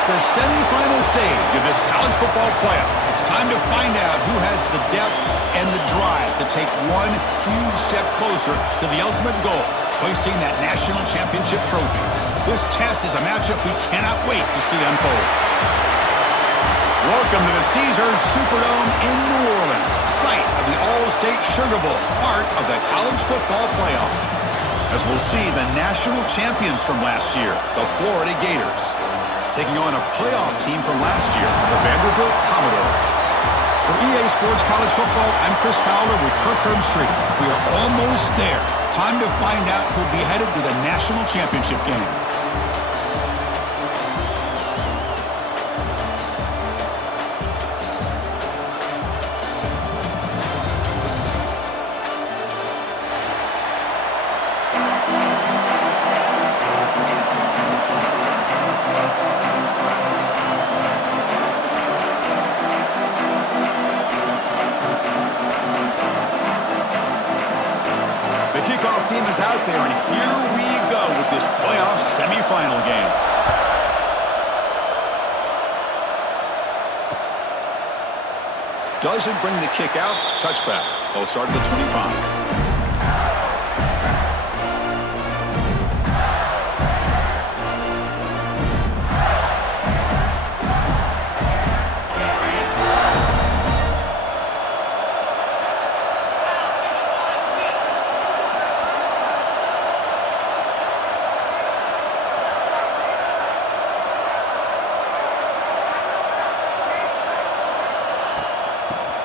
It's the semifinal stage of this college football playoff. It's time to find out who has the depth and the drive to take one huge step closer to the ultimate goal, hoisting that national championship trophy. This test is a matchup we cannot wait to see unfold. Welcome to the Caesars Superdome in New Orleans, site of the All-State Sugar Bowl, part of the college football playoff. As we'll see the national champions from last year, the Florida Gators, taking on a playoff team from last year, the Vanderbilt Commodores. For EA Sports College Football, I'm Chris Fowler with Kirk Herbstreit. We are almost there. Time to find out who'll be headed to the national championship game. Team is out there, and here we go with this playoff semifinal game. Doesn't bring the kick out. Touchback. They'll start at the 25.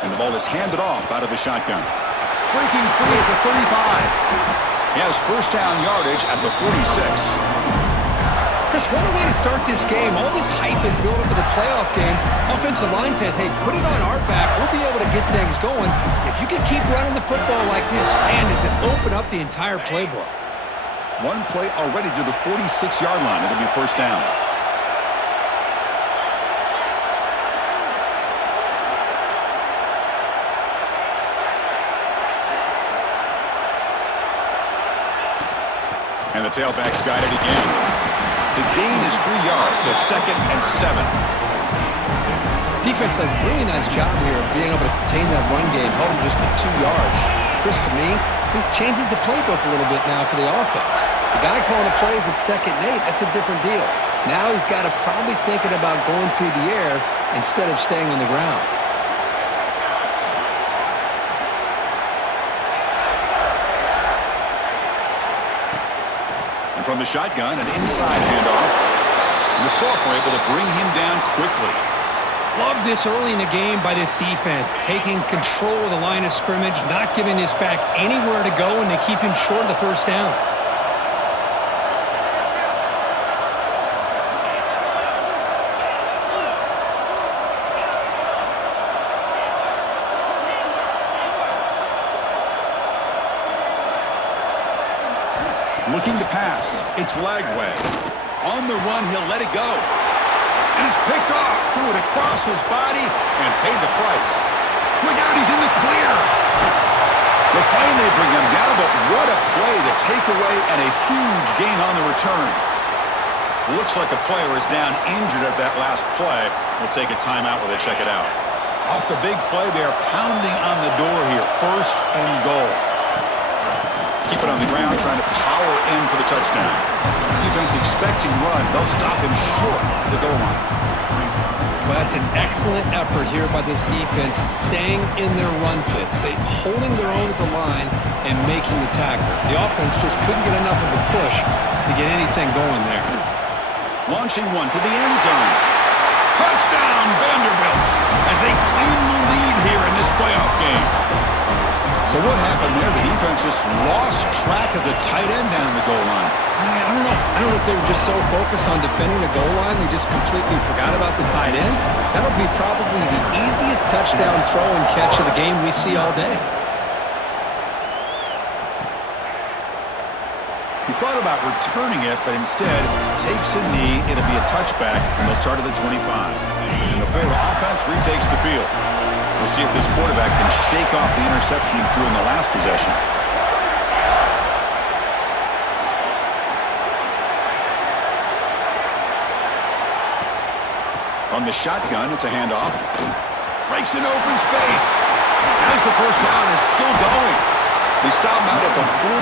And the ball is handed off out of the shotgun. Breaking free at the 35. He has first down yardage at the 46. Chris, what a way to start this game. All this hype and build up for the playoff game. Offensive line says, hey, put it on our back. We'll be able to get things going. If you can keep running the football like this, man, does it open up the entire playbook. One play already to the 46-yard line. It'll be first down. And the tailback's got it again. The gain is 3 yards, so 2nd and 7. Defense does a really nice job here of being able to contain that run game, home just to 2 yards. Chris, to me, this changes the playbook a little bit now for the offense. The guy calling the plays at 2nd and 8, that's a different deal. Now he's got to probably thinking about going through the air instead of staying on the ground. From the shotgun, an inside handoff. And the sophomore able to bring him down quickly. Love this early in the game by this defense, taking control of the line of scrimmage, not giving this back anywhere to go, and they keep him short of the first down. Looking to pass. It's Lagway. On the run, he'll let it go. And it's picked off. Threw it across his body and paid the price. Look out, he's in the clear. They'll finally bring him down, but what a play. The takeaway and a huge gain on the return. Looks like a player is down injured at that last play. We'll take a timeout while they check it out. Off the big play, they are pounding on the door here. 1st and goal. Keep it on the ground, trying to power in for the touchdown. Defense expecting run. They'll stop him short at the goal line. Well, that's an excellent effort here by this defense, staying in their run fits. They holding their own at the line and making the tackle. The offense just couldn't get enough of a push to get anything going there. Launching one to the end zone. Touchdown, Vanderbilt, as they claim the lead here in this playoff game. So what happened there? The defense just lost track of the tight end down the goal line. I don't know. I don't know if they were just so focused on defending the goal line, they just completely forgot about the tight end. That'll be probably the easiest touchdown throw and catch of the game we see all day. He thought about returning it, but instead takes a knee. It'll be a touchback, and they'll start at the 25. And the Florida offense retakes the field. We'll see if this quarterback can shake off the interception he threw in the last possession. From the shotgun, it's a handoff. Breaks an open space. As the first down is still going. They stop him out at the 42.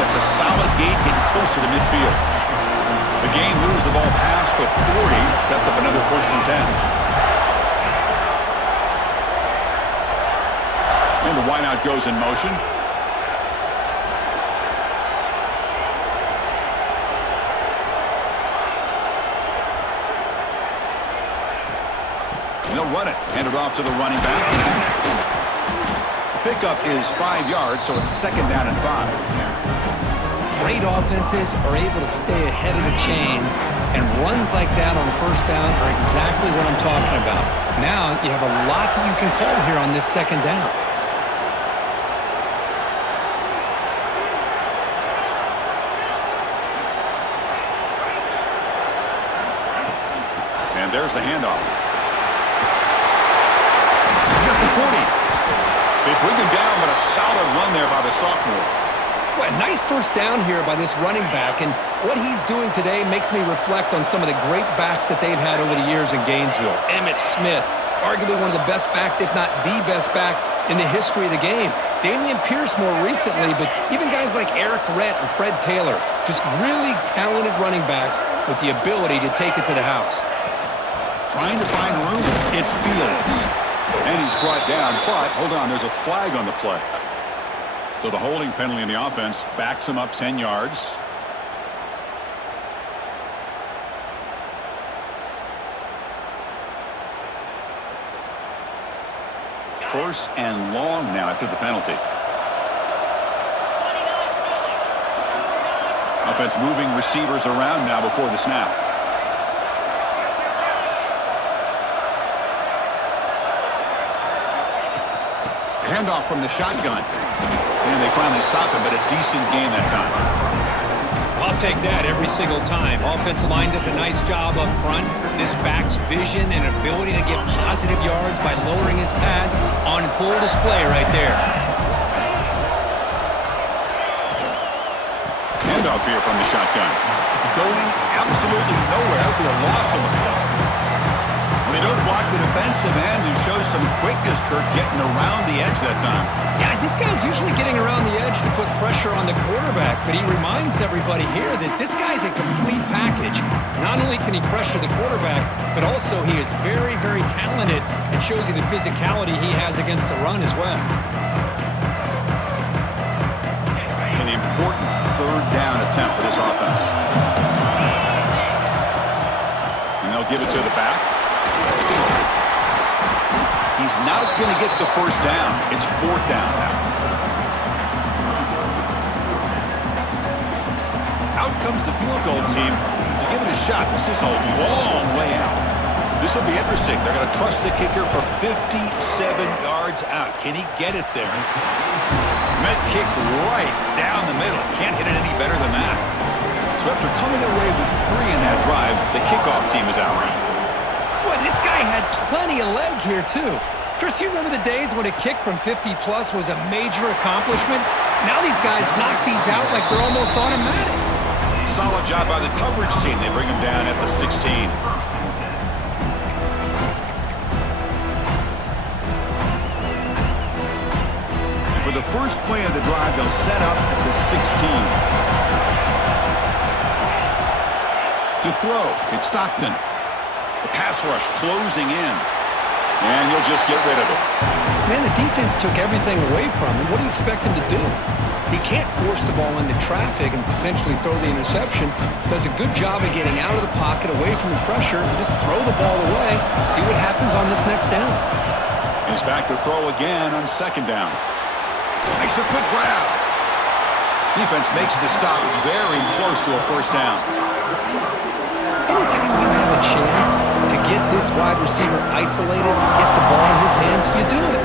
That's a solid gain, getting closer to midfield. The game moves the ball past the 40. Sets up another 1st and 10. And the wideout goes in motion. They'll run it. Hand it off to the running back. Pickup is 5 yards, so it's 2nd down and 5. Great offenses are able to stay ahead of the chains, and runs like that on 1st down are exactly what I'm talking about. Now you have a lot that you can call here on this 2nd down. And there's the handoff. He's got the 40. They bring him down, but a solid run there by the sophomore. Well, nice 1st down here by this running back, and what he's doing today makes me reflect on some of the great backs that they've had over the years in Gainesville. Emmitt Smith, arguably one of the best backs, if not the best back in the history of the game. Damian Pierce more recently, but even guys like Eric Rett and Fred Taylor, just really talented running backs with the ability to take it to the house. Trying to find room. It's Fields. And he's brought down, but hold on, there's a flag on the play. So the holding penalty in the offense backs him up 10 yards. First and long now after the penalty. Offense moving receivers around now before the snap. Handoff from the shotgun. And they finally stop him, but a decent gain that time. I'll take that every single time. Offensive line does a nice job up front. This back's vision and ability to get positive yards by lowering his pads on full display right there. Handoff here from the shotgun. Going absolutely nowhere. It'll be a loss on the play. They don't block the defensive end, who shows some quickness, Kirk, getting around the edge that time. Yeah, this guy's usually getting around the edge to put pressure on the quarterback, but he reminds everybody here that this guy's a complete package. Not only can he pressure the quarterback, but also he is very, very talented and shows you the physicality he has against the run as well. An important 3rd down attempt for this offense. And they'll give it to the back. He's not going to get the 1st down. It's 4th down now. Out comes the field goal team to give it a shot. This is a long way out. This will be interesting. They're going to trust the kicker for 57 yards out. Can he get it there? Met kick right down the middle. Can't hit it any better than that. So after coming away with 3 in that drive, the kickoff team is out. Boy, this guy had plenty of leg here, too. Chris, you remember the days when a kick from 50-plus was a major accomplishment? Now these guys knock these out like they're almost automatic. Solid job by the coverage team. They bring him down at the 16. And for the first play of the drive, they'll set up at the 16. To throw, it's Stockton. The pass rush closing in. And he'll just get rid of it. Man, the defense took everything away from him. What do you expect him to do? He can't force the ball into traffic and potentially throw the interception. Does a good job of getting out of the pocket, away from the pressure, and just throw the ball away. See what happens on this next down. He's back to throw again on 2nd down. Makes a quick grab. Defense makes the stop very close to a 1st down. Anytime you have a chance to get this wide receiver isolated, to get the ball in his hands, you do it.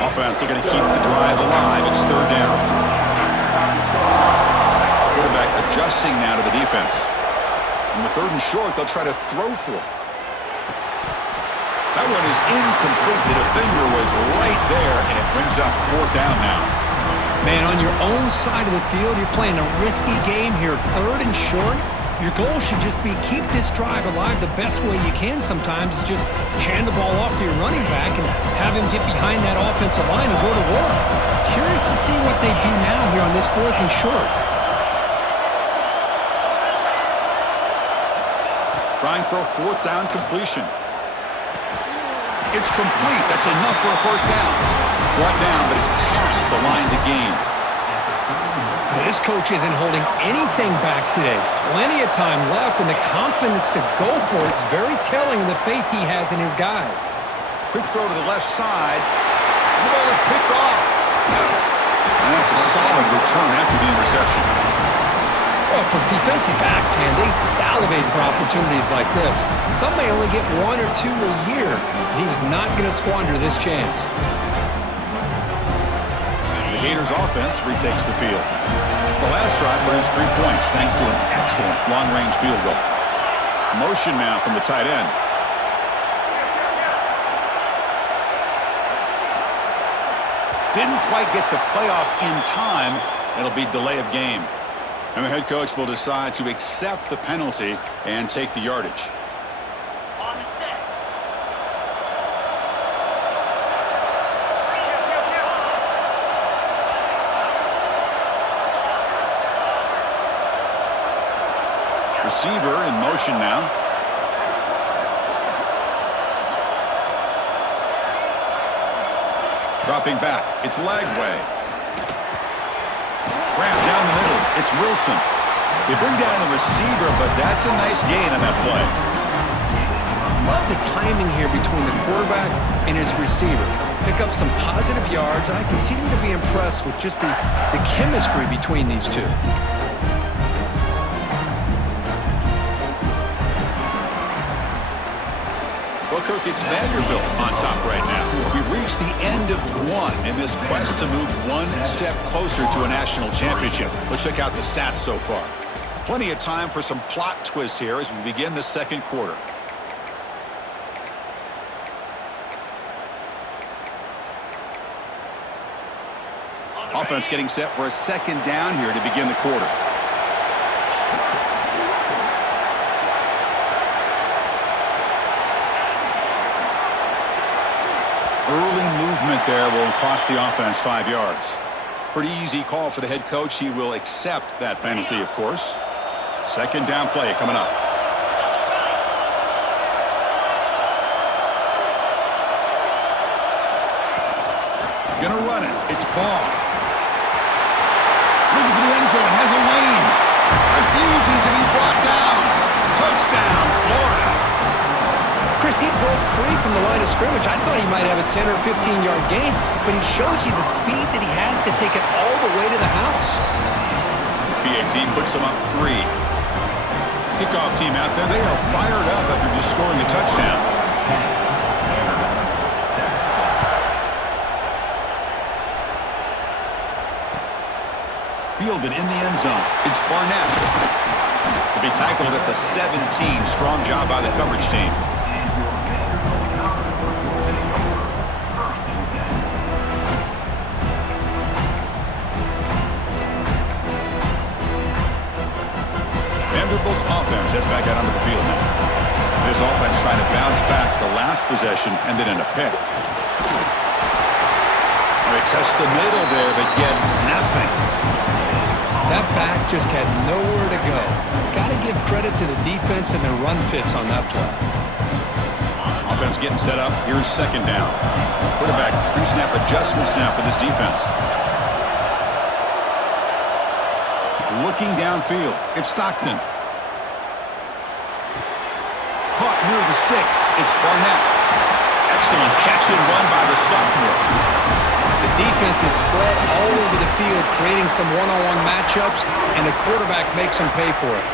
Offense looking to keep the drive alive. It's 3rd down. Quarterback adjusting now to the defense. In the 3rd and short, they'll try to throw for it. That one is incomplete. The defender was right there, and it brings up 4th down now. Man, on your own side of the field, you're playing a risky game here, 3rd and short. Your goal should just be keep this drive alive the best way you can sometimes is just hand the ball off to your running back and have him get behind that offensive line and go to work. Curious to see what they do now here on this 4th and short. Trying for a 4th down completion. It's complete. That's enough for a 1st down. Brought down, but it's past the line to gain. This coach isn't holding anything back today. Plenty of time left, and the confidence to go for it is very telling of the faith he has in his guys. Quick throw to the left side. The ball is picked off. And that's a solid return after the interception. Well, for defensive backs, man, they salivate for opportunities like this. Some may only get 1 or 2 a year, and he was not going to squander this chance. The Gators offense retakes the field. The last drive produced 3 points thanks to an excellent long-range field goal. Motion now from the tight end. Didn't quite get the playoff in time. It'll be delay of game. And the head coach will decide to accept the penalty and take the yardage. On the set. Receiver in motion now. Dropping back. It's Lagway. Wrap down the middle. It's Wilson. They bring down the receiver, but that's a nice gain on that play. Love the timing here between the quarterback and his receiver. Pick up some positive yards, and I continue to be impressed with just the chemistry between these two. Well, Kirk, it's Vanderbilt on top right now. We've reached the end of one in this quest to move one step closer to a national championship. Let's check out the stats so far. Plenty of time for some plot twists here as we begin the 2nd quarter. Offense getting set for a 2nd down here to begin the quarter. Early movement there will cost the offense 5 yards. Pretty easy call for the head coach. He will accept that penalty, of course. 2nd down play coming up. Gonna run it. It's Ball. Looking for the end zone. Has a lane. Refusing to be brought down. Touchdown, Florida. Chris, he broke free from the line of scrimmage. I thought he might have a 10 or 15-yard gain, but he shows you the speed that he has to take it all the way to the house. PAT puts him up 3. Kickoff team out there. They are fired up after just scoring a touchdown. Fielded in the end zone. It's Barnett. To be tackled at the 17. Strong job by the coverage team. Vanderbilt's offense heads back out onto the field now. This offense trying to bounce back the last possession and then in a pick. They test the middle there, but get nothing. That back just had nowhere to go. Got to give credit to the defense and their run fits on that play. Offense getting set up. Here's 2nd down. Quarterback pre-snap adjustments now for this defense. Looking downfield. It's Stockton. Caught near the sticks. It's Barnett. Excellent catch and run by the sophomore. The defense is spread all over the field, creating some one-on-one matchups, and the quarterback makes them pay for it.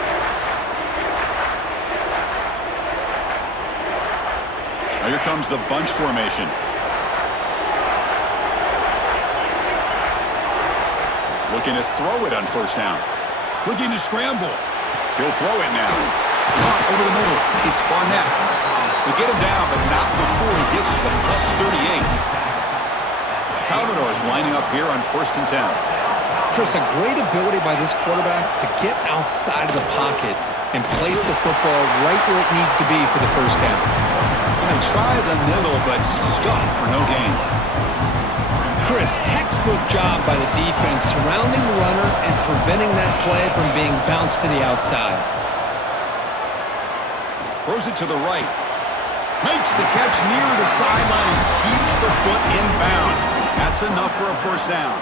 Now here comes the bunch formation. Looking to throw it on 1st down. Looking to scramble. He'll throw it now. Caught over the middle. It's Barnett. They get him down, but not before he gets to the +38. Commodores lining up here on 1st and 10. Chris, a great ability by this quarterback to get outside of the pocket and place the football right where it needs to be for the first down. And they try the middle, but stuffed for no gain. Chris, textbook job by the defense surrounding the runner and preventing that play from being bounced to the outside. Throws it to the right. Makes the catch near the sideline and keeps the foot in bounds. That's enough for a first down.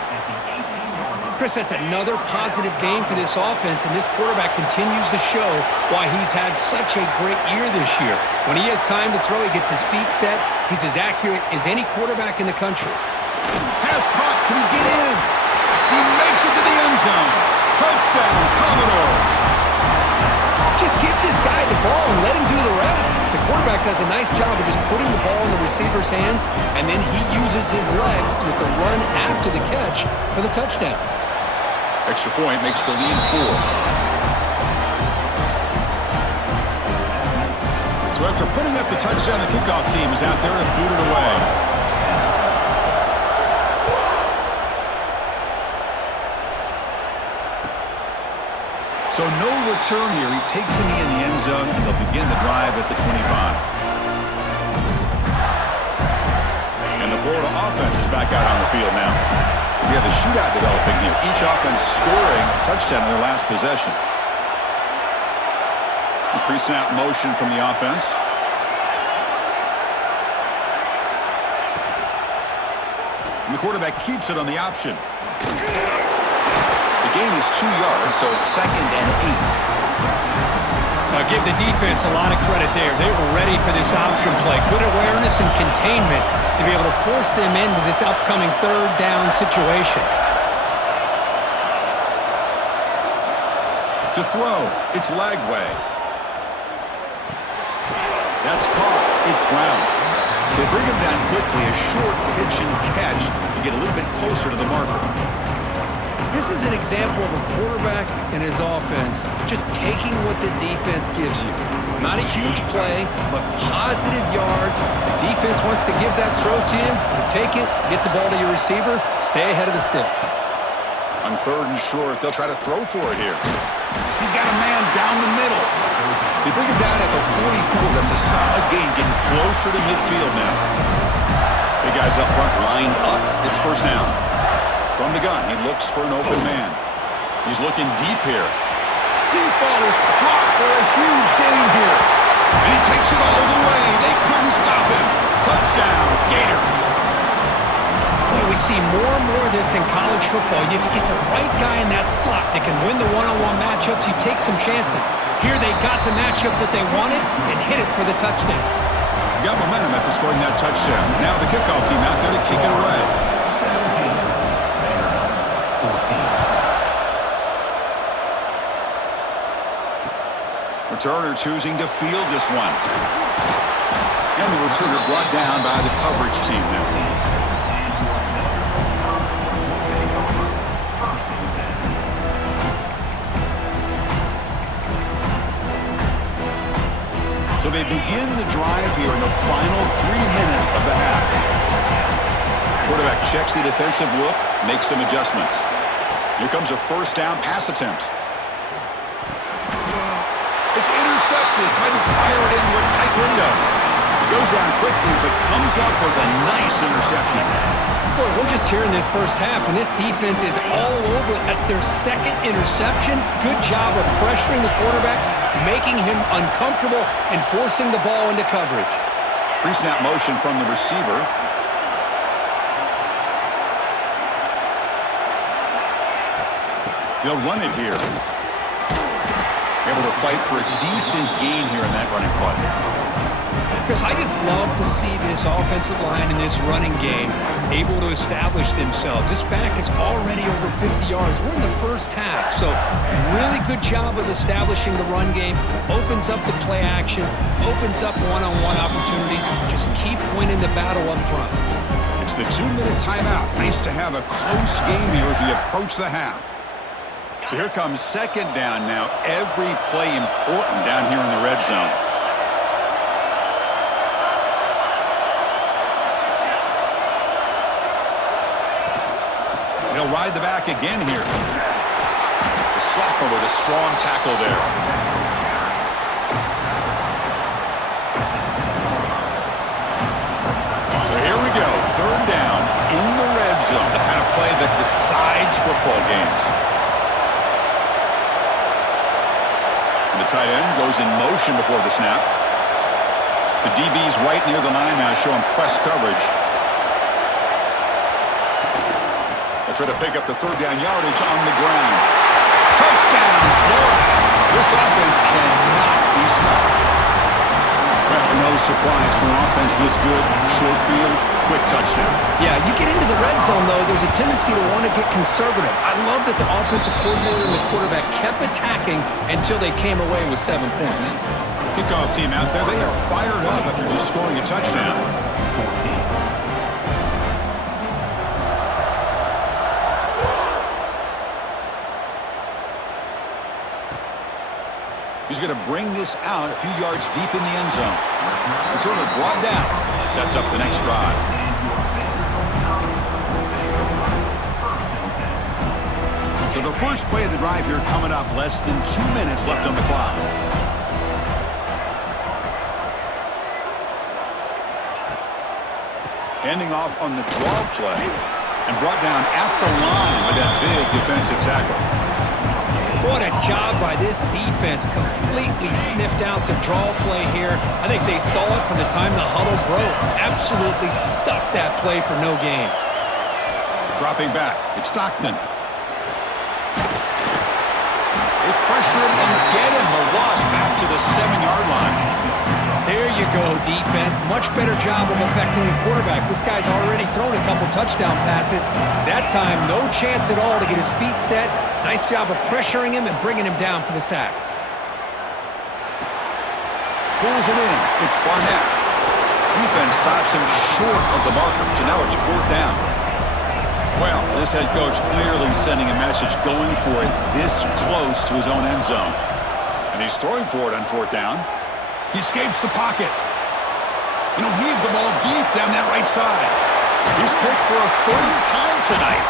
Chris, that's another positive game for this offense, and this quarterback continues to show why he's had such a great year this year. When he has time to throw, he gets his feet set. He's as accurate as any quarterback in the country. Pass caught. Can he get in? He makes it to the end zone. Touchdown, Commodores. Just give this guy the ball and let him do the rest. The quarterback does a nice job of just putting the ball in the receiver's hands, and then he uses his legs with the run after the catch for the touchdown. Extra point makes the lead 4. So after putting up the touchdown, the kickoff team is out there and boot it away. So no return here. He takes a knee in the end zone, and they'll begin the drive at the 25. And the Florida offense is back out on the field now. We have a shootout developing here. Each offense scoring a touchdown in their last possession. A pre-snap motion from the offense. And the quarterback keeps it on the option. The gain is 2 yards, so it's 2nd and 8. I'll give the defense a lot of credit there. They were ready for this option play. Good awareness and containment to be able to force them into this upcoming third down situation. To throw, it's Lagway. That's caught. It's Brown. They bring him down quickly, a short pitch and catch to get a little bit closer to the marker. This is an example of a quarterback and his offense just taking what the defense gives you. Not a huge play, but positive yards. The defense wants to give that throw to you. You take it, get the ball to your receiver, stay ahead of the sticks. On 3rd and short, they'll try to throw for it here. He's got a man down the middle. They bring him down at the 44. That's a solid gain, getting closer to midfield now. Big guys up front lined up. It's first down. From the gun, he looks for an open man. He's looking deep here. Deep ball is caught for a huge gain here. And he takes it all the way. They couldn't stop him. Touchdown, Gators. Boy, we see more and more of this in college football. If you get the right guy in that slot that can win the one-on-one matchups, you take some chances. Here they got the matchup that they wanted and hit it for the touchdown. Got momentum after scoring that touchdown. Now the kickoff team out there to kick it away. Returner choosing to field this one. And the returner brought down by the coverage team now. So they begin the drive here in the final 3 minutes of the half. Quarterback checks the defensive look, makes some adjustments. Here comes a first down pass attempt. It's intercepted, trying to fire it into a tight window. It goes down quickly, but comes up with a nice interception. Boy, we're just here in this first half, and this defense is all over it. That's their 2nd interception. Good job of pressuring the quarterback, making him uncomfortable, and forcing the ball into coverage. Pre-snap motion from the receiver. They'll run it here. Able to fight for a decent gain here in that running play. Chris, I just love to see this offensive line in this running game able to establish themselves. This back is already over 50 yards. We're in the first half, so really good job of establishing the run game. Opens up the play action, opens up one-on-one opportunities. Just keep winning the battle up front. It's the 2-minute timeout. Nice to have a close game here as we approach the half. So here comes 2nd down now. Every play important down here in the red zone. They'll ride the back again here. The sophomore with a strong tackle there. So here we go. Third down in the red zone. The kind of play that decides football games. And the tight end goes in motion before the snap. The DB's right near the line now, showing press coverage. They try to pick up the third down yardage on the ground. Touchdown, Florida. This offense cannot be stopped. Well, no surprise for an offense this good. Short field, quick touchdown. Yeah, you get into the red zone, though, there's a tendency to want to get conservative. I love that the offensive coordinator and the quarterback kept attacking until they came away with 7 points. Kickoff team out there, they are fired up after just scoring a touchdown. He's going to bring this out a few yards deep in the end zone. Returner brought down. Sets up the next drive. So the first play of the drive here coming up. Less than 2 minutes left on the clock. Handing off on the draw play and brought down at the line with that big defensive tackle. What a job by this defense. Completely sniffed out the draw play here. I think they saw it from the time the huddle broke. Absolutely stuffed that play for no gain. Dropping back. It's Stockton. They pressure him and get him. The loss back to the 7-yard line. There you go, defense. Much better job of affecting the quarterback. This guy's already thrown a couple touchdown passes. That time, no chance at all to get his feet set. Nice job of pressuring him and bringing him down for the sack. Pulls it in. It's Barnett. Defense stops him short of the marker, so now it's 4th down. Well, this head coach clearly sending a message, going for it this close to his own end zone. And he's throwing for it on 4th down. He escapes the pocket. And he'll heave the ball deep down that right side. He's picked for a 3rd time tonight.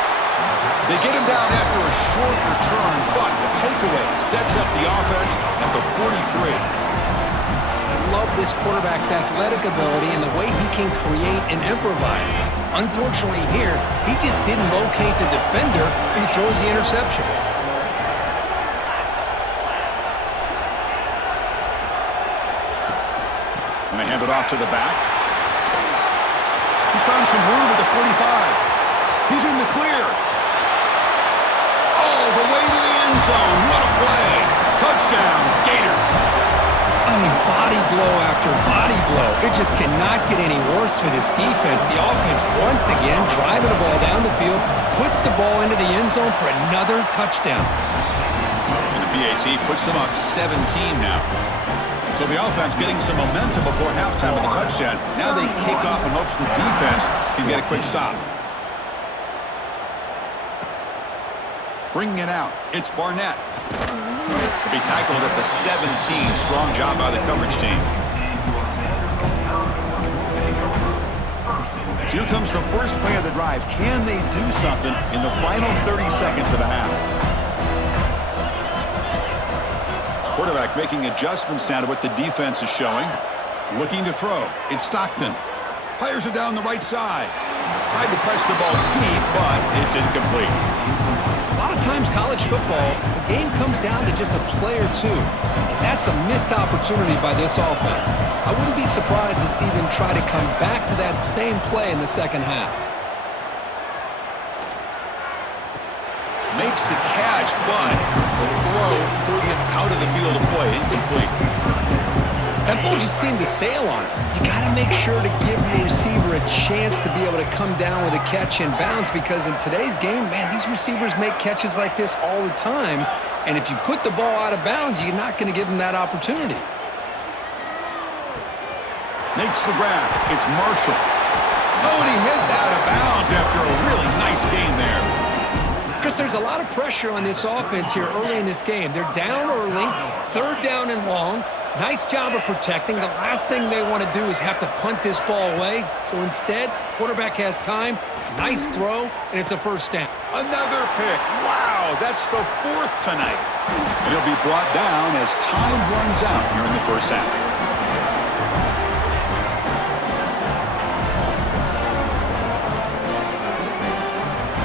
They get him down after a short return, but the takeaway sets up the offense at the 43. I love this quarterback's athletic ability and the way he can create and improvise. Unfortunately here, he just didn't locate the defender and he throws the interception. And they hand it off to the back. He's found some room at the 45. He's in the clear. All the way to the end zone. What a play. Touchdown, Gators. I mean, body blow after body blow. It just cannot get any worse for this defense. The offense, once again, driving the ball down the field, puts the ball into the end zone for another touchdown. And the PAT puts them up 17 now. So the offense getting some momentum before halftime with the touchdown. Now they kick off in hopes the defense can get a quick stop. Bringing it out, it's Barnett. To be tackled at the 17. Strong job by the coverage team. So here comes the first play of the drive. Can they do something in the final 30 seconds of the half? Quarterback making adjustments now to what the defense is showing. Looking to throw. It's Stockton. Fires it down the right side. Tried to press the ball deep, but it's incomplete. A lot of times college football, the game comes down to just a play or two. And that's a missed opportunity by this offense. I wouldn't be surprised to see them try to come back to that same play in the second half. Makes the catch, but the throw pulled him out of the field of play. Incomplete. That ball just seemed to sail on it. You got to make sure to give your receiver a chance to be able to come down with a catch in bounds, because in today's game, man, these receivers make catches like this all the time. And if you put the ball out of bounds, you're not going to give them that opportunity. Makes the grab. It's Marshall. Oh, and he heads out of bounds after a really nice game there. Chris, there's a lot of pressure on this offense here early in this game. They're down early, 3rd down and long. Nice job of protecting. The last thing they want to do is have to punt this ball away. So instead, quarterback has time. Nice throw, and it's a first down. Another pick. Wow, that's the 4th tonight. And he'll be brought down as time runs out here in the first half.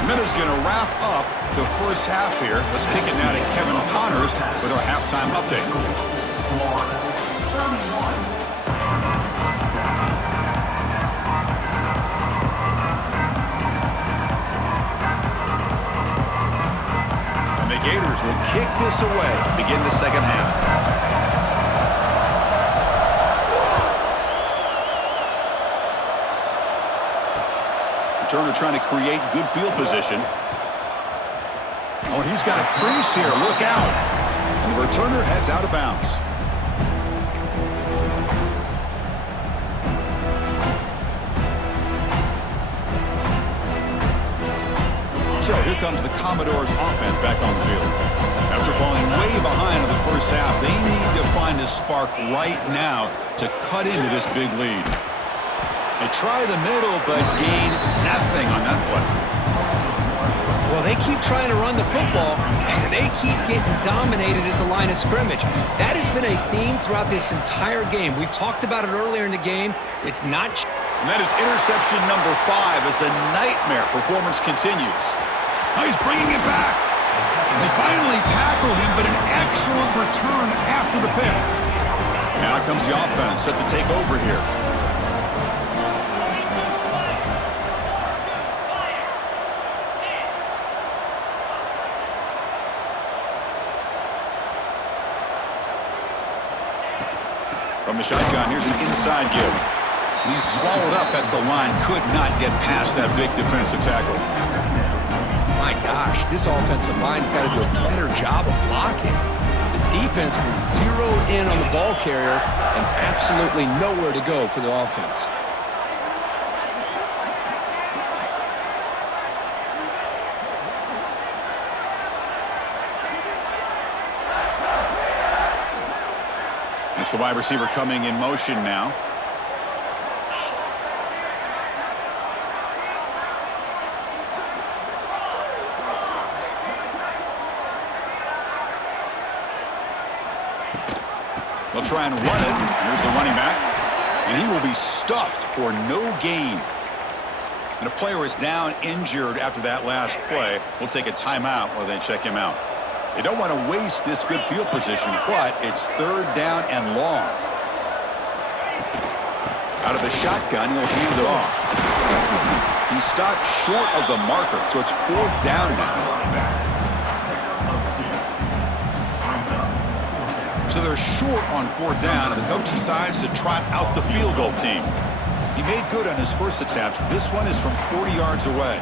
Minute's going to wrap up the first half here. Let's kick it now to Kevin Connors with our halftime update. And the Gators will kick this away to begin the second half. Turner trying to create good field position. Oh, and he's got a crease here. Look out. And the returner heads out of bounds. So here comes the Commodores offense back on the field. After falling way behind in the first half, they need to find a spark right now to cut into this big lead. They try the middle, but gain nothing on that play. Well, they keep trying to run the football, and they keep getting dominated at the line of scrimmage. That has been a theme throughout this entire game. We've talked about it earlier in the game. It's not... And that is interception number 5 as the nightmare performance continues. Oh, he's bringing it back. They finally tackle him, but an excellent return after the pick. Now comes the offense set to take over here. From the shotgun, here's an inside give. He's swallowed up at the line, could not get past that big defensive tackle. My gosh, this offensive line's got to do a better job of blocking. The defense was zeroed in on the ball carrier and absolutely nowhere to go for the offense. It's the wide receiver coming in motion now. They'll try and run it. Here's the running back. And he will be stuffed for no gain. And a player is down injured after that last play. We'll take a timeout while they check him out. They don't want to waste this good field position, but it's 3rd down and long. Out of the shotgun, he'll hand it off. He stopped short of the marker, so it's 4th down now. So they're short on 4th down, and the coach decides to trot out the field goal team. He made good on his first attempt. This one is from 40 yards away.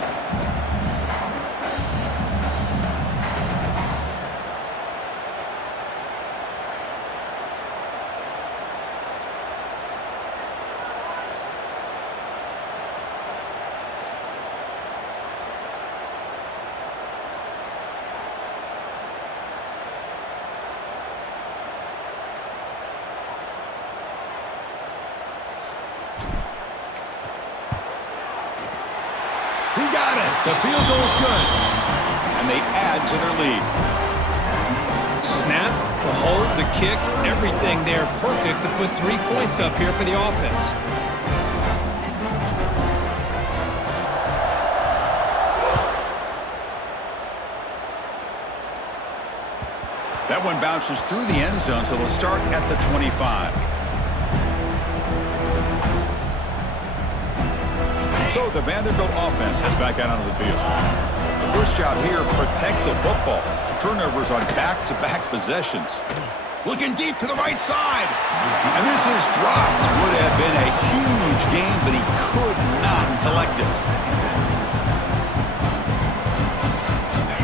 He got it. The field goal's good. And they add to their lead. Snap, the hold, the kick, everything there perfect to put 3 points up here for the offense. That one bounces through the end zone, so they'll start at the 25. So the Vanderbilt offense heads back out onto the field. The first job here, protect the football. Turnovers on back-to-back possessions. Looking deep to the right side. And this is dropped. Would have been a huge game, but he could not collect it.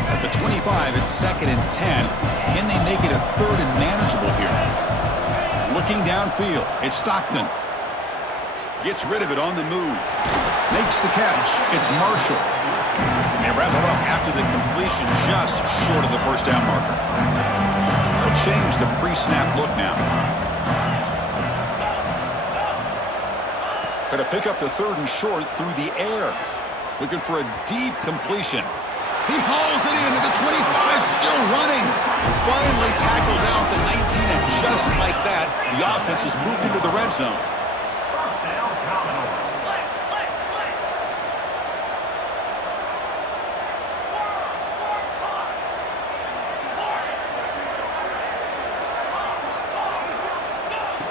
At the 25, it's 2nd and 10. Can they make it a 3rd and manageable here? Looking downfield, it's Stockton. Gets rid of it on the move. Makes the catch. It's Marshall. They wrap it up after the completion just short of the first down marker. They'll change the pre-snap look now. Going to pick up the 3rd and short through the air. Looking for a deep completion. He hauls it in at the 25, still running. Finally tackled out the 19, and just like that, the offense has moved into the red zone.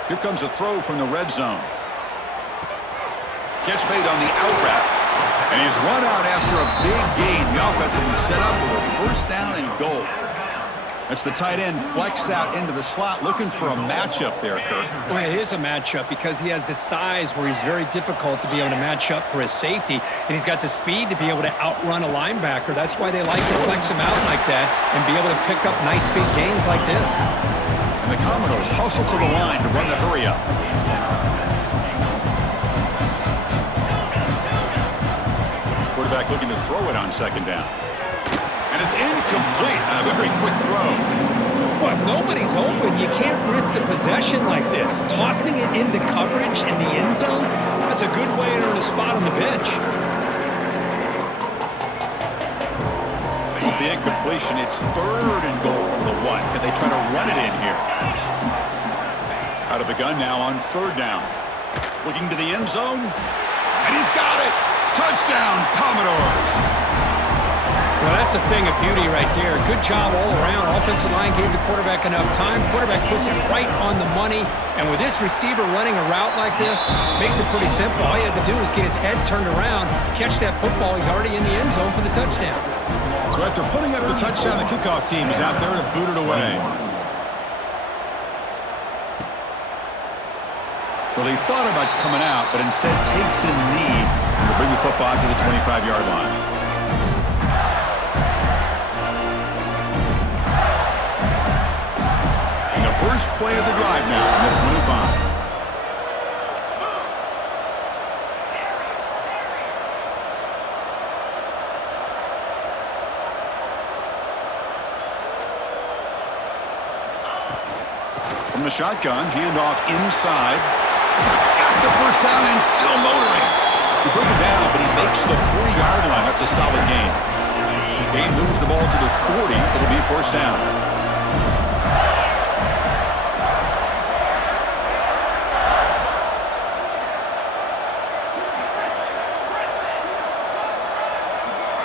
Here comes a throw from the red zone. Catch made on the out route. And he's run out after a big gain. The offense will be set up with a 1st down and goal. That's the tight end flexed out into the slot, looking for a matchup there, Kirk. Well, it is a matchup because he has the size where he's very difficult to be able to match up for his safety, and he's got the speed to be able to outrun a linebacker. That's why they like to flex him out like that and be able to pick up nice big gains like this. And the Commodores hustle to the line to run the hurry up. Quarterback looking to throw it on 2nd down. And it's incomplete. A very quick throw. Well, if nobody's open, you can't risk the possession like this. Tossing it into coverage in the end zone, that's a good way to earn a spot on the bench. With the incompletion, it's 3rd and goal from the 1. Can they try to run it in here? Out of the gun now on 3rd down. Looking to the end zone. And he's got it. Touchdown, Commodores. Well, that's a thing of beauty right there. Good job all around. Offensive line gave the quarterback enough time. Quarterback puts it right on the money. And with this receiver running a route like this, makes it pretty simple. All you have to do is get his head turned around, catch that football. He's already in the end zone for the touchdown. So after putting up the touchdown, the kickoff team is out there to boot it away. Well, he thought about coming out, but instead takes a knee to bring the football to the 25-yard line. And the first play of the drive now from the 25. From the shotgun, handoff inside. Got the 1st down and still motoring. He brings it down, but he makes the 40-yard line. That's a solid gain. He moves the ball to the 40. It'll be 1st down.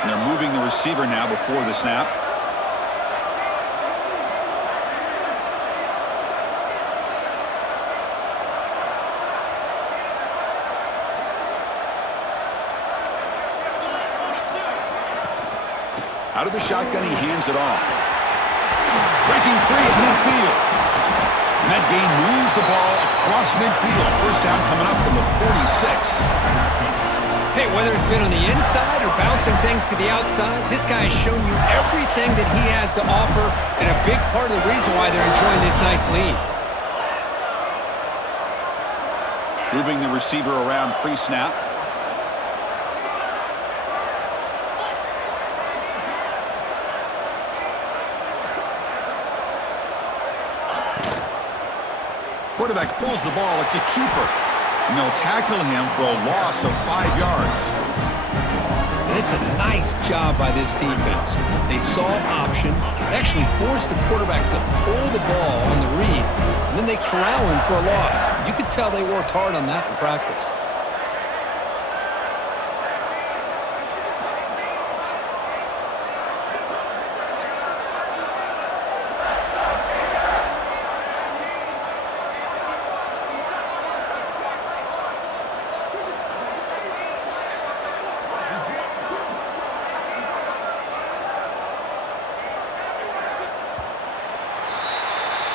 And they're moving the receiver now before the snap. Out of the shotgun, he hands it off. Breaking free at midfield. And that gain moves the ball across midfield. 1st down coming up from the 46. Hey, whether it's been on the inside or bouncing things to the outside, this guy has shown you everything that he has to offer, and a big part of the reason why they're enjoying this nice lead. Moving the receiver around pre-snap. Quarterback pulls the ball. It's a keeper. And they'll tackle him for a loss of 5 yards. And it's a nice job by this defense. They saw option, actually forced the quarterback to pull the ball on the read, and then they corral him for a loss. You could tell they worked hard on that in practice.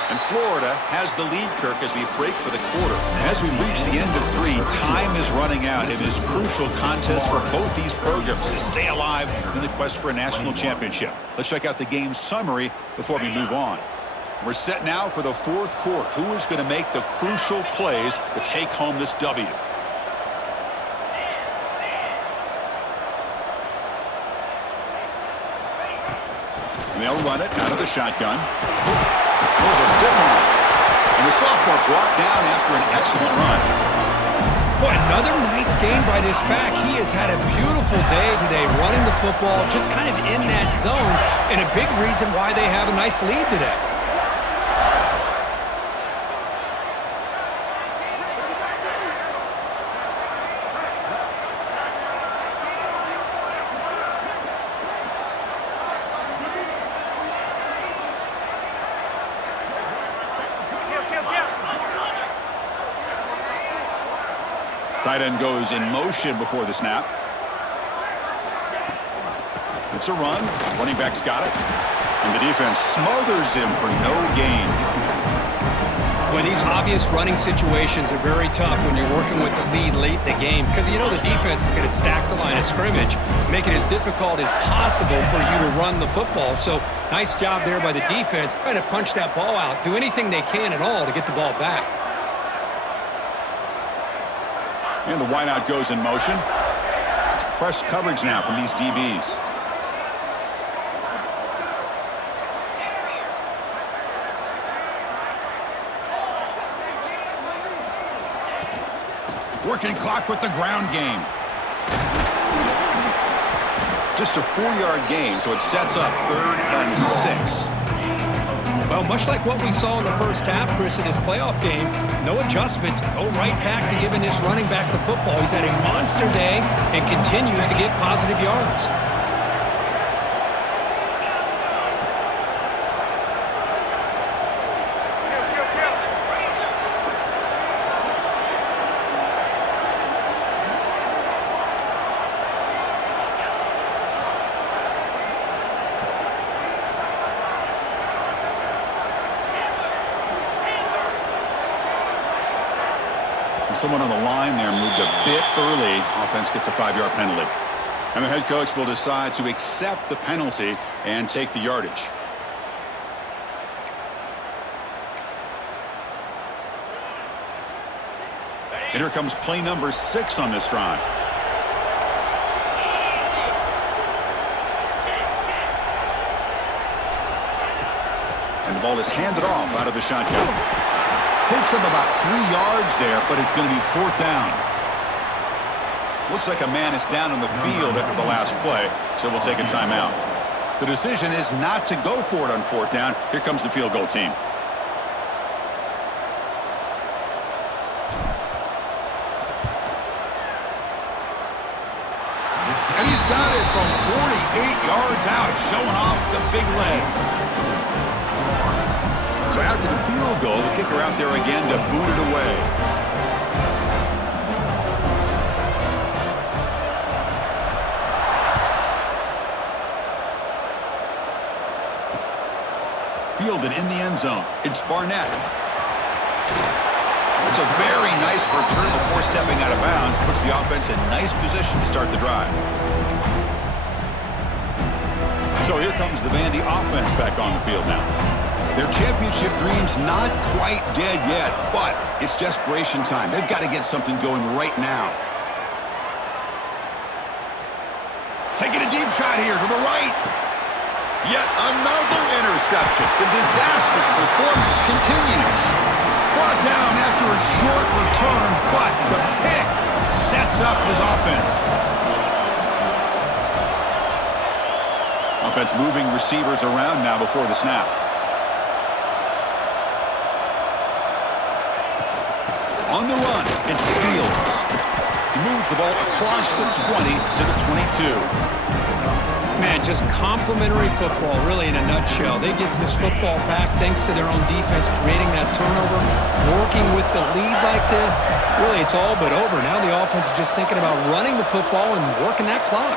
And Florida has the lead, Kirk, as we break for the quarter. As we reach the end of 3, time is running out in this crucial contest for both these programs to stay alive in the quest for a national championship. Let's check out the game summary before we move on. We're set now for the 4th quarter. Who is going to make the crucial plays to take home this W? And they'll run it out of the shotgun. There's a stiff one. And the sophomore brought down after an excellent run. Boy, another nice game by this back. He has had a beautiful day today running the football, just kind of in that zone, and a big reason why they have a nice lead today. Tight end goes in motion before the snap. It's a run. Running back's got it. And the defense smothers him for no gain. Well, these obvious running situations are very tough when you're working with the lead late in the game because you know the defense is going to stack the line of scrimmage, make it as difficult as possible for you to run the football. So nice job there by the defense trying to punch that ball out, do anything they can at all to get the ball back. And the wideout goes in motion. It's press coverage now from these DBs. Working clock with the ground game. Just a 4-yard gain, so it sets up 3rd and 6. Well, much like what we saw in the first half, Chris, in this playoff game, no adjustments, go right back to giving this running back the football. He's had a monster day and continues to get positive yards. Someone on the line there moved a bit early. Offense gets a 5-yard penalty. And the head coach will decide to accept the penalty and take the yardage. And here comes play number 6 on this drive. And the ball is handed off out of the shotgun. Picks up about 3 yards there, but it's going to be 4th down. Looks like a man is down on the field after the last play, so we'll take a timeout. The decision is not to go for it on 4th down. Here comes the field goal team. And he's got it from 48 yards out, showing off the big leg. So after the field goal, the kicker out there again to boot it away. Fielded in the end zone. It's Barnett. It's a very nice return before stepping out of bounds. Puts the offense in nice position to start the drive. So here comes the Vandy offense back on the field now. Their championship dream's not quite dead yet, but it's desperation time. They've got to get something going right now. Taking a deep shot here to the right. Yet another interception. The disastrous performance continues. Brought down after a short return, but the pick sets up his offense. Offense moving receivers around now before the snap. On the run, it's Fields. He moves the ball across the 20 to the 22. Man, just complimentary football, really, in a nutshell. They get this football back thanks to their own defense, creating that turnover, working with the lead like this. Really, it's all but over. Now the offense is just thinking about running the football and working that clock.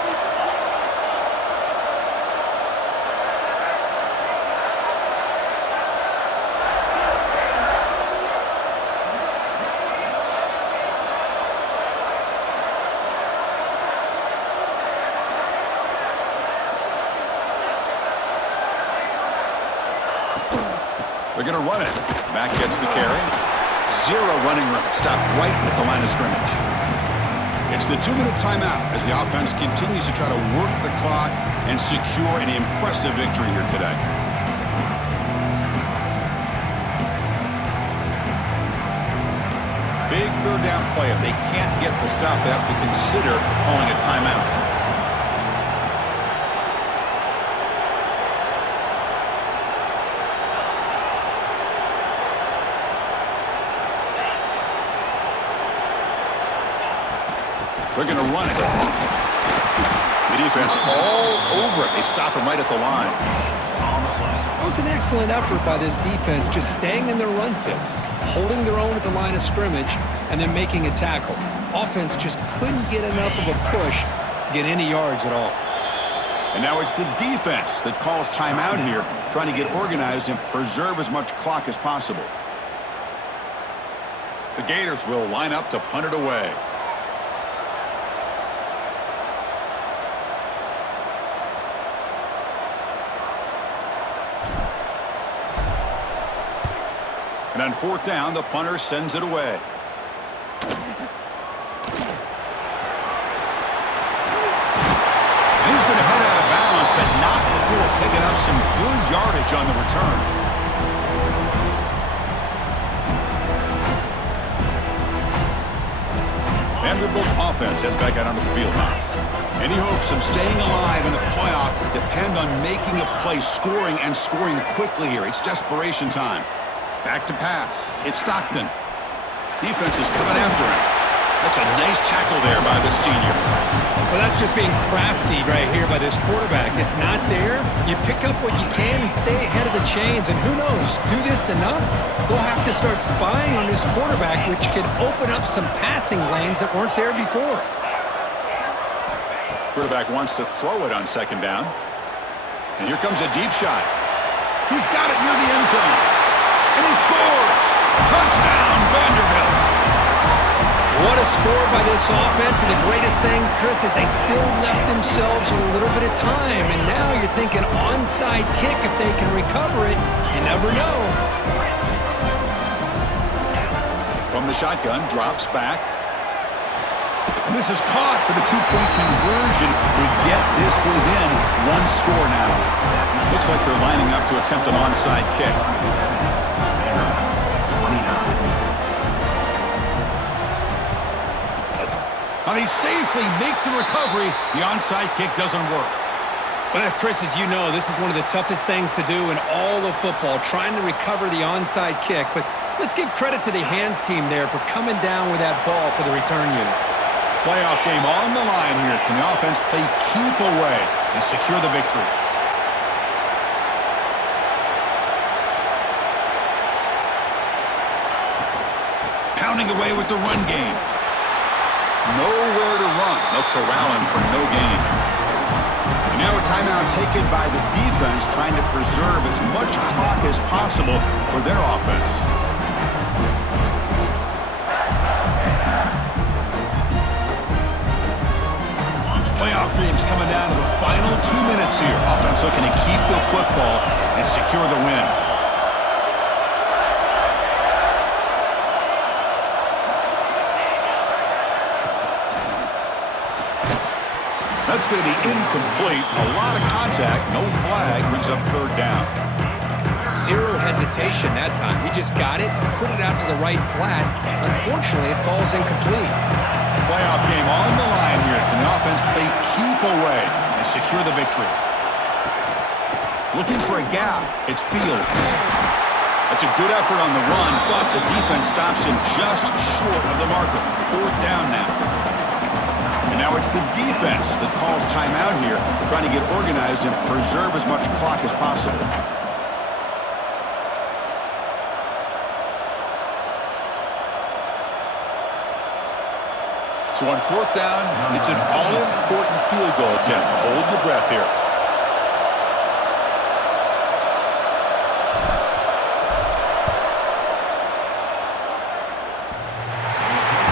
They're going to run it. Mack gets the carry. 0 running room. Stopped right at the line of scrimmage. It's the 2-minute timeout as the offense continues to try to work the clock and secure an impressive victory here today. Big third down play. If they can't get the stop, they have to consider calling a timeout. They're going to run it. The defense all over it. They stop him right at the line. That was an excellent effort by this defense, just staying in their run fits, holding their own at the line of scrimmage, and then making a tackle. Offense just couldn't get enough of a push to get any yards at all. And now it's the defense that calls timeout here, trying to get organized and preserve as much clock as possible. The Gators will line up to punt it away. And on fourth down, the punter sends it away. And he's going to head out of bounds, but not before picking up some good yardage on the return. Vanderbilt's offense heads back out onto the field now. Any hopes of staying alive in the playoff depend on making a play, scoring, and scoring quickly here. It's desperation time. Back to pass. It's Stockton. Defense is coming after him. That's a nice tackle there by the senior. Well, that's just being crafty right here by this quarterback. It's not there. You pick up what you can and stay ahead of the chains. And who knows, do this enough, they'll have to start spying on this quarterback, which can open up some passing lanes that weren't there before. Quarterback wants to throw it on second down. And here comes a deep shot. He's got it near the end zone. And he scores! Touchdown, Vanderbilt! What a score by this offense, and the greatest thing, Chris, is they still left themselves a little bit of time, and now you're thinking onside kick if they can recover it. You never know. From the shotgun, drops back. And this is caught for the two-point conversion. They get this within one score now. Looks like they're lining up to attempt an onside kick. Now they safely make the recovery. The onside kick doesn't work. Well, Chris, as you know, this is one of the toughest things to do in all of football, trying to recover the onside kick. But let's give credit to the hands team there for coming down with that ball for the return unit. Playoff game on the line here. Can the offense play keep away and secure the victory? Pounding away with the run game. Nowhere to run. They'll corral him for no gain. And now a timeout taken by the defense, trying to preserve as much clock as possible for their offense. Playoff dreams coming down to the final 2 minutes here. Offense looking to keep the football and secure the win. That's going to be incomplete. A lot of contact. No flag. Brings up third down. Zero hesitation that time. He just got it, put it out to the right flat. Unfortunately, it falls incomplete. Playoff game on the line here. Can the offense play keep away and secure the victory? Looking for a gap. It's Fields. That's a good effort on the run, but the defense stops him just short of the marker. Fourth down now. And now it's the defense that calls timeout here, trying to get organized and preserve as much clock as possible. So on fourth down, it's an all-important field goal attempt. Hold your breath here.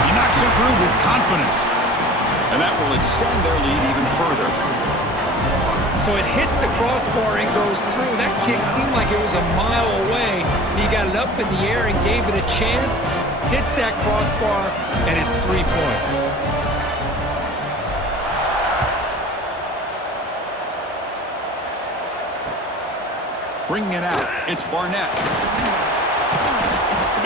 He knocks it through with confidence. And that will extend their lead even further. So it hits the crossbar and goes through. That kick seemed like it was a mile away. He got it up in the air and gave it a chance. Hits that crossbar, and it's 3 points. Bringing it out, it's Barnett.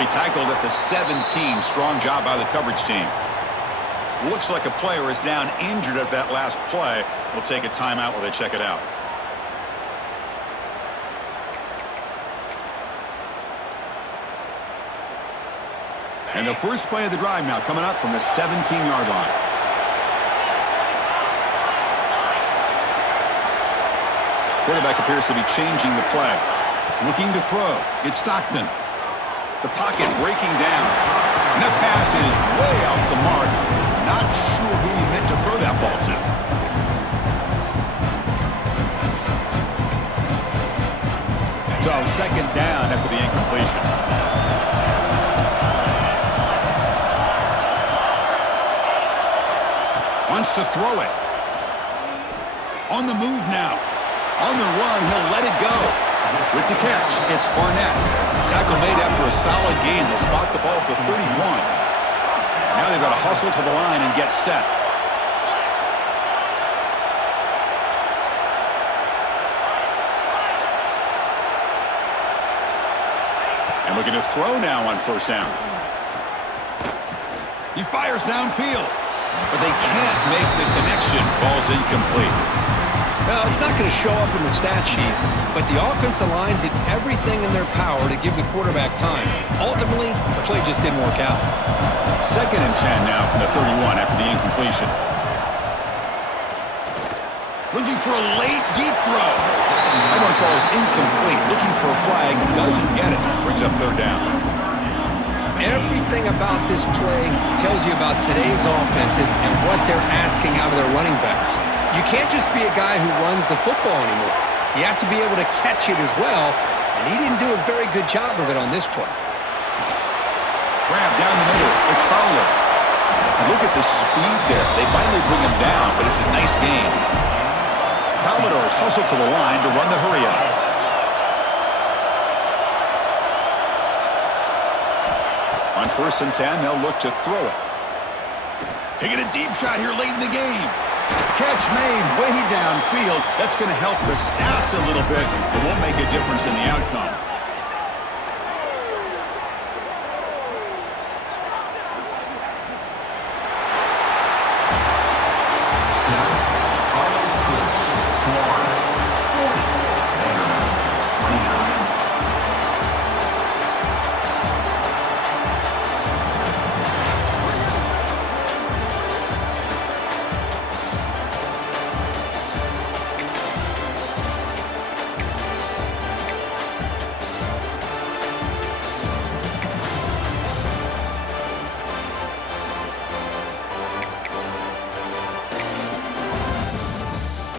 The be tackled at the 17. Strong job by the coverage team. Looks like a player is down injured at that last play. We'll take a timeout while they check it out. And the first play of the drive now coming up from the 17-yard line. Quarterback appears to be changing the play. Looking to throw. It's Stockton. The pocket breaking down. And that pass is way off the mark. Not sure who he meant to throw that ball to. So second down after the incompletion. Wants to throw it. On the move now. On the run, he'll let it go. With the catch, it's Barnett. Tackle made after a solid gain. They'll spot the ball at the 31. Now they've got to hustle to the line and get set. And looking to throw now on first down. He fires downfield. But they can't make the connection. Ball's incomplete. Well, it's not going to show up in the stat sheet, but the offensive line did everything in their power to give the quarterback time. Ultimately, the play just didn't work out. Second and 10 now from the 31 after the incompletion. Looking for a late, deep throw. That one falls incomplete. Looking for a flag. Doesn't get it. Brings up third down. Everything about this play tells you about today's offenses and what they're asking out of their running backs. You can't just be a guy who runs the football anymore. You have to be able to catch it as well, and he didn't do a very good job of it on this play. Grab down the middle. It's Fowler. And look at the speed there. They finally bring him down, but it's a nice game. Commodores hustle to the line to run the hurry-up. On first and 10, they'll look to throw it. Taking a deep shot here late in the game. Catch made way downfield. That's going to help the stats a little bit. It won't make a difference in the outcome.